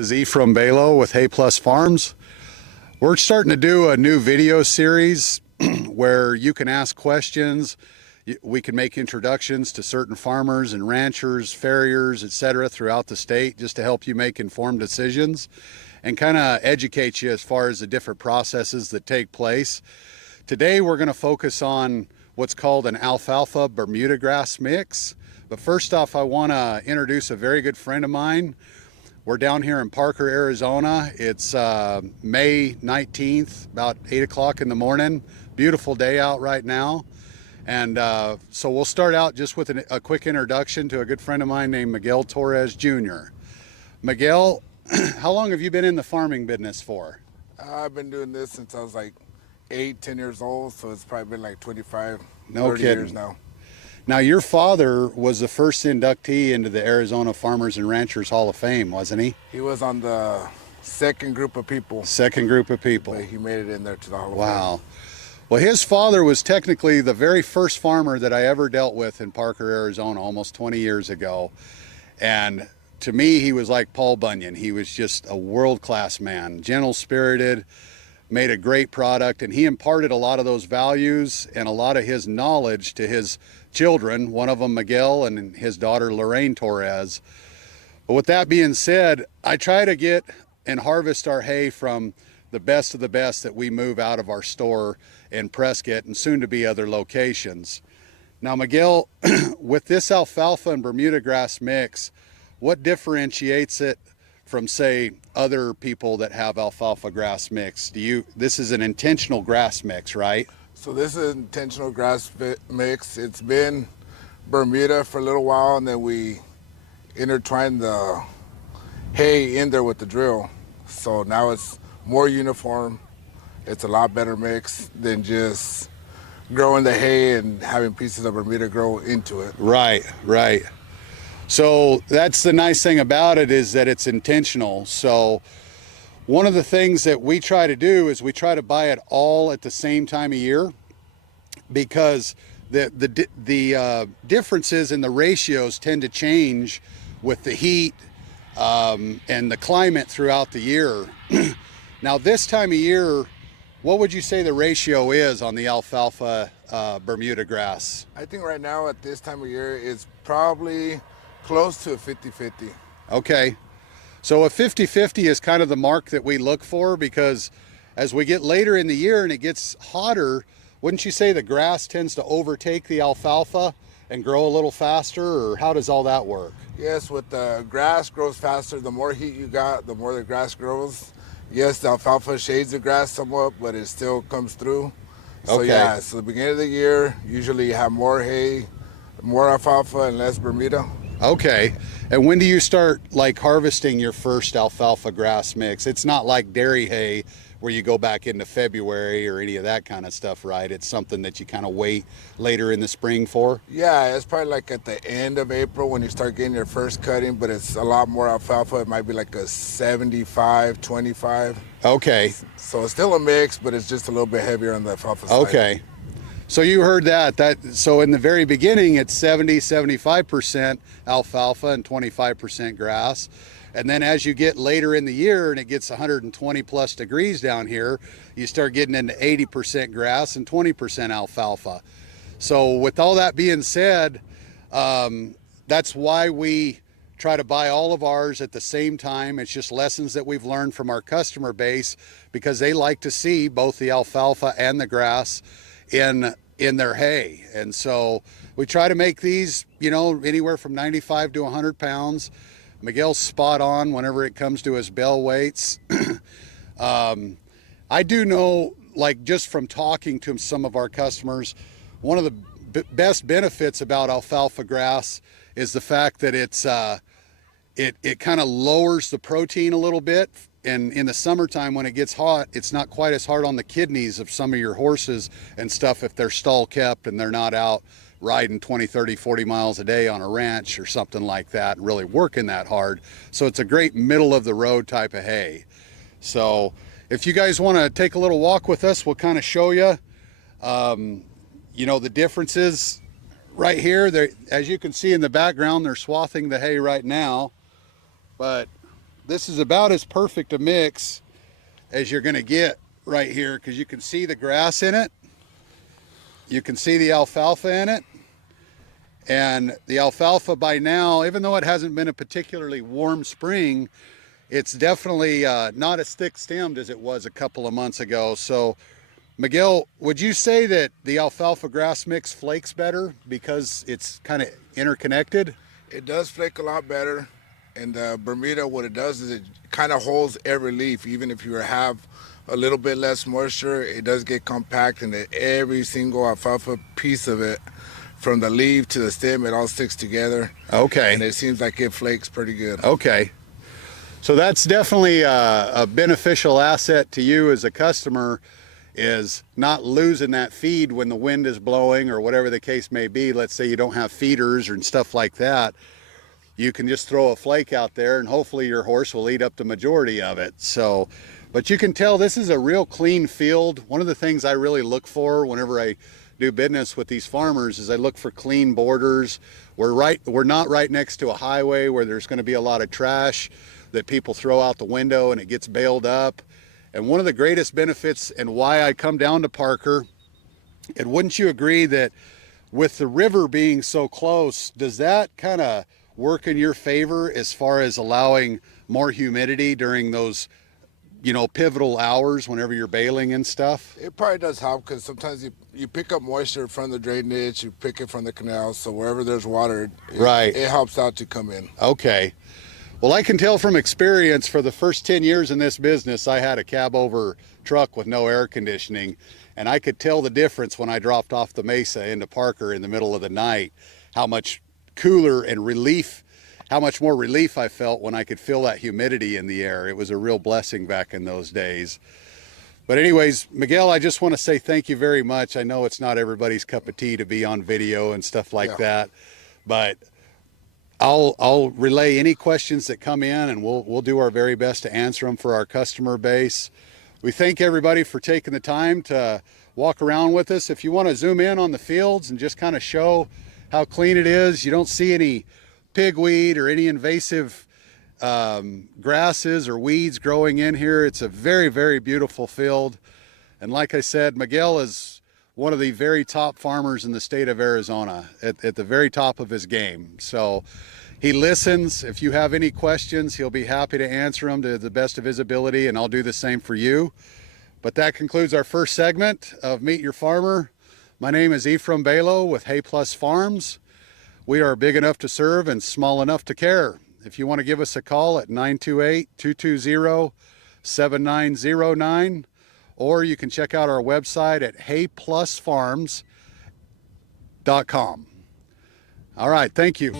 is Eph Balow with Hay Plus Farms. We're starting to do a new video series where you can ask questions. We can make introductions to certain farmers and ranchers, farriers, etc. throughout the state just to help you make informed decisions and kind of educate you as far as the different processes that take place. Today we're going to focus on what's called an Alfalfa Bermuda grass mix. But first off, I want to introduce a very good friend of mine. We're down here in Parker, Arizona. It's May 19th, about 8 o'clock in the morning. Beautiful day out right now. And so we'll start out just with a quick introduction to a good friend of mine named Miguel Torres Jr. Miguel, how long have you been in the farming business for? I've been doing this since I was like 10 years old, so it's probably been like 25, No 30 kidding. years now. Now, your father was the first inductee into the Arizona Farmers and Ranchers Hall of Fame, wasn't he? He was on the second group of people. Second group of people. But he made it in there to the Hall of Fame. Wow. Well, his father was technically the very first farmer that I ever dealt with in Parker, Arizona, almost 20 years ago. And to me, he was like Paul Bunyan. He was just a world-class man, gentle-spirited, made a great product, and he imparted a lot of those values and a lot of his knowledge to his children, one of them Miguel and his daughter Lorraine Torres. But with that being said, I try to get and harvest our hay from the best of the best that we move out of our store in Prescott and soon to be other locations. Now, Miguel, with this alfalfa and Bermuda grass mix, what differentiates it from, say, other people that have alfalfa grass mix? This is an intentional grass mix, right? So this is intentional grass mix. It's been Bermuda for a little while, and then we intertwined the hay in there with the drill. So now it's more uniform. It's a lot better mix than just growing the hay and having pieces of Bermuda grow into it. Right, right. So that's the nice thing about it, is that it's intentional. So one of the things that we try to do is we try to buy it all at the same time of year, because the differences in the ratios tend to change with the heat and the climate throughout the year. Now, this time of year, what would you say the ratio is on the alfalfa Bermuda grass? I think right now at this time of year, it's probably close to a 50-50. Okay. So a 50-50 is kind of the mark that we look for, because as we get later in the year and it gets hotter, wouldn't you say the grass tends to overtake the alfalfa and grow a little faster, or how does all that work? Yes, with the grass grows faster. The more heat you got, the more the grass grows. Yes, the alfalfa shades the grass somewhat, but it still comes through. So Okay. yeah, so the beginning of the year, usually you have more hay, more alfalfa and less Bermuda. Okay. And when do you start like harvesting your first alfalfa grass mix? It's not like dairy hay where you go back into February or any of that kind of stuff, right? It's something that you kind of wait later in the spring for? Yeah, it's probably like at the end of April when you start getting your first cutting, but it's a lot more alfalfa. It might be like a 75-25. Okay. So it's still a mix, but it's just a little bit heavier on the alfalfa side. Okay. So you heard that. So in the very beginning, it's 70-75% alfalfa and 25% grass. And then as you get later in the year and it gets 120 plus degrees down here, you start getting into 80% grass and 20% alfalfa. So with all that being said, that's why we try to buy all of ours at the same time. It's just lessons that we've learned from our customer base, because they like to see both the alfalfa and the grass in their hay. And so we try to make these, anywhere from 95 to 100 pounds. Miguel's spot on whenever it comes to his bale weights. I do know, like just from talking to some of our customers, one of the best benefits about alfalfa grass is the fact that it kind of lowers the protein a little bit. And in the summertime when it gets hot, it's not quite as hard on the kidneys of some of your horses and stuff if they're stall kept and they're not out riding 20, 30, 40 miles a day on a ranch or something like that, really working that hard. So it's a great middle of the road type of hay. So if you guys want to take a little walk with us, we'll kind of show you, the differences right here. As you can see in the background, they're swathing the hay right now, but this is about as perfect a mix as you're gonna get right here, because you can see the grass in it, you can see the alfalfa in it, and the alfalfa by now, even though it hasn't been a particularly warm spring, it's definitely not as thick stemmed as it was a couple of months ago. So Miguel, would you say that the alfalfa grass mix flakes better because it's kind of interconnected? It does flake a lot better, and Bermuda, what it does is it kind of holds every leaf. Even if you have a little bit less moisture, it does get compact, and every single alfalfa piece of it, from the leaf to the stem, it all sticks together. Okay. And it seems like it flakes pretty good. Okay. So that's definitely a beneficial asset to you as a customer, is not losing that feed when the wind is blowing or whatever the case may be. Let's say you don't have feeders and stuff like that. You can just throw a flake out there and hopefully your horse will eat up the majority of it. So, but you can tell this is a real clean field. One of the things I really look for whenever I do business with these farmers is I look for clean borders. We're not right next to a highway where there's going to be a lot of trash that people throw out the window and it gets baled up. And one of the greatest benefits and why I come down to Parker, and wouldn't you agree that with the river being so close, does that kind of work in your favor as far as allowing more humidity during those, you know, pivotal hours whenever you're baling and stuff? It probably does help, because sometimes you pick up moisture from the drainage, you pick it from the canal, so wherever there's water, it helps out to come in. Okay. Well, I can tell from experience, for the first 10 years in this business, I had a cab over truck with no air conditioning, and I could tell the difference when I dropped off the mesa into Parker in the middle of the night, how much cooler and relief, how much more relief I felt when I could feel that humidity in the air. It was a real blessing back in those days. But anyways, Miguel, I just want to say thank you very much. I know it's not everybody's cup of tea to be on video and stuff like that, but I'll relay any questions that come in, and we'll do our very best to answer them for our customer base. We thank everybody for taking the time to walk around with us. If you want to zoom in on the fields and just kind of show how clean it is, you don't see any pigweed or any invasive grasses or weeds growing in here. It's a very, very beautiful field. And like I said, Miguel is one of the very top farmers in the state of Arizona, at the very top of his game. So he listens. If you have any questions, he'll be happy to answer them to the best of his ability, and I'll do the same for you. But that concludes our first segment of Meet Your Farmer. My name is Eph Balow with Hay Plus Farms. We are big enough to serve and small enough to care. If you want to give us a call at 928-220-7909, or you can check out our website at hayplusfarms.com. All right, thank you.